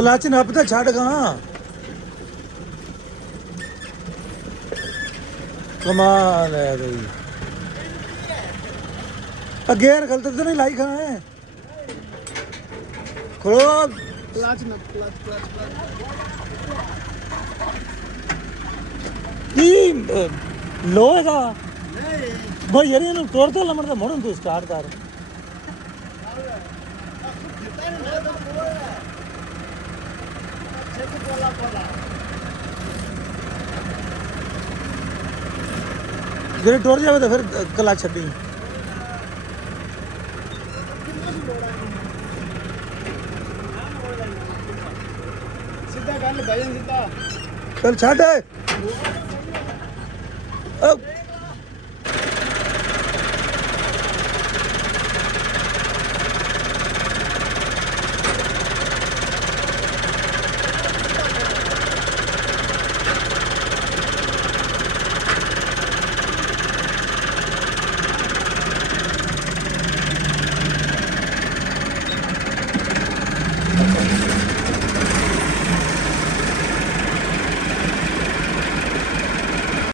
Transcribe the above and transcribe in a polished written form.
Clutch ਨੱਪ ਤਾਂ ਛੱਡ ਗਾ। ਕਮਾਲ ਹੈ ਬਈ। ਗੇਅਰ ਗਲਤ ਤਾਂ ਨਹੀਂ ਲਾਈ ਖਾਣਾ ਹੈ। ਖੋਲੋ क्लच ना क्लच क्लच क्लच ਕੀ ਲੋ ਹੈਗਾ नहीं ਬਈ ਯਾਰ ਇਹਨੂੰ ਤੋੜ ਤੇ ਲਮਣ ਤਾਂ ਮੋੜਨ ਤੂੰ ਸਟਾਰਟ ਕਰ। ਜੇ ਟੁੱਟ ਜਾਵੇ ਤਾਂ ਫਿਰ ਕਲਾ ਛੱਡੀ। सीधा गल भजन सीधा ਚੱਲ ਛੱਡ।